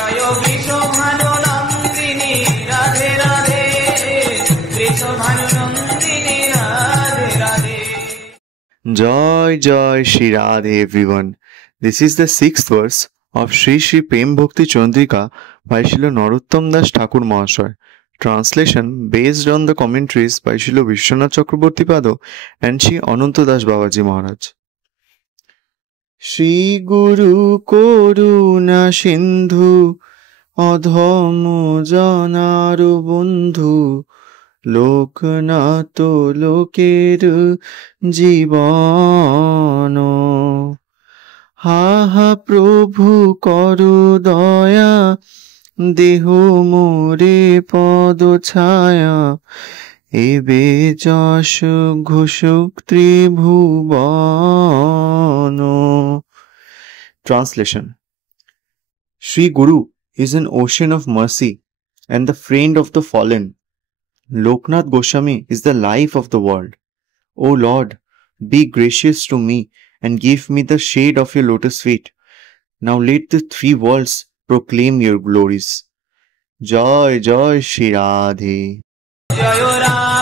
Joy Vrishabhanu Nandini Radhe Radhe, Vrishabhanu Nandini Radhe Radhe. Joy Joy Shri Radhe everyone. This is the 6th verse of Shri Shri Prem Bhakti Chandrika by Srila Narottam Das Thakur Mahasaya. Translation based on the commentaries by Srila Vishwanath Chakraborty Pada and Shri Ananta Das Babaji Maharaj. Shri Guru Koruna Sindhu Adhamo Janaru Bundhu Loknath লোকের জীবন, হা হা প্রভু করো দয়া, দেহ মোরে পদ ছায়া, এবে যশ ঘোষক ত্রিভুবন। Translation. Sri Guru is an ocean of mercy and the friend of the fallen. Loknath Goswami is the life of the world. O Lord, be gracious to me and give me the shade of your lotus feet. Now let the three worlds proclaim your glories. Joy Joy Shri Radhe. Joy Radhe